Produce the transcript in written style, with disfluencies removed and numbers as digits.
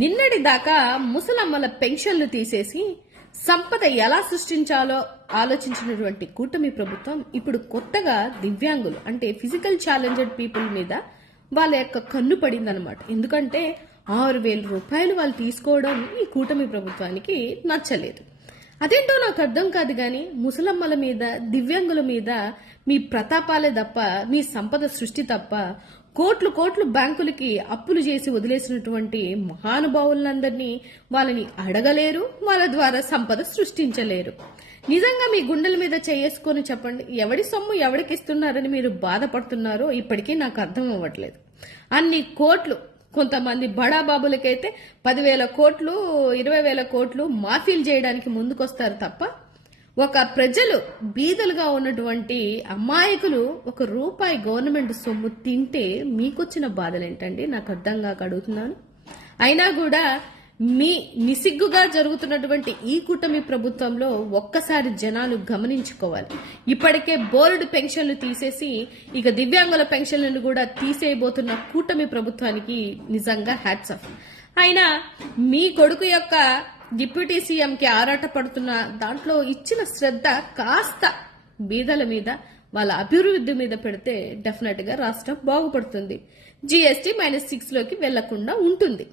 నిన్నటి దాకా ముసలమ్మల పెన్షన్లు తీసేసి సంపద ఎలా సృష్టించాలో ఆలోచించినటువంటి కూటమి ప్రభుత్వం ఇప్పుడు కొత్తగా దివ్యాంగులు అంటే ఫిజికల్ ఛాలెంజ్డ్ పీపుల్ మీద వాళ్ళ యొక్క కన్ను పడిందనమాట. ఎందుకంటే 6,000 రూపాయలు వాళ్ళు తీసుకోవడం ఈ కూటమి ప్రభుత్వానికి నచ్చలేదు. అదేంటో నాకు అర్థం కాదు గాని ముసలమ్మల మీద దివ్యాంగుల మీద మీ ప్రతాపాలే తప్ప మీ సంపద సృష్టి తప్ప కోట్లు కోట్లు బ్యాంకులకి అప్పులు చేసి వదిలేసినటువంటి మహానుభావులందరినీ వాళ్ళని అడగలేరు, వాళ్ళ ద్వారా సంపద సృష్టించలేరు. నిజంగా మీ గుండెల మీద చేసుకొని చెప్పండి, ఎవడి సొమ్ము ఎవడికి ఇస్తున్నారని మీరు బాధపడుతున్నారో ఇప్పటికీ నాకు అర్థం అవ్వట్లేదు. అన్ని కోట్లు కొంతమంది బడాబాబులకైతే 10,000 కోట్లు 20,000 కోట్లు మాఫీలు చేయడానికి ముందుకొస్తారు తప్ప ఒక ప్రజలు బీదలుగా ఉన్నటువంటి అమాయకులు ₹1 గవర్నమెంట్ సొమ్ము తింటే మీకొచ్చిన బాధలేంటండి? నాకు అర్థం కాక అడుగుతున్నాను. అయినా కూడా మీ నిసిగ్గుగా జరుగుతున్నటువంటి ఈ కూటమి ప్రభుత్వంలో ఒక్కసారి జనాలు గమనించుకోవాలి. ఇప్పటికే బోర్డు పెన్షన్లు తీసేసి ఇక దివ్యాంగుల పెన్షన్లను కూడా తీసేయబోతున్న కూటమి ప్రభుత్వానికి నిజంగా హ్యాట్స్ ఆఫ్. అయినా మీ కొడుకు యొక్క డిప్యూటీ సీఎంకి ఆరాట పడుతున్న దాంట్లో ఇచ్చిన శ్రద్ధ కాస్త బీదల మీద వాళ్ళ అభివృద్ధి మీద పెడితే డెఫినెట్ గా రాష్ట్రం బాగుపడుతుంది. GST -6 లోకి వెళ్లకుండా ఉంటుంది.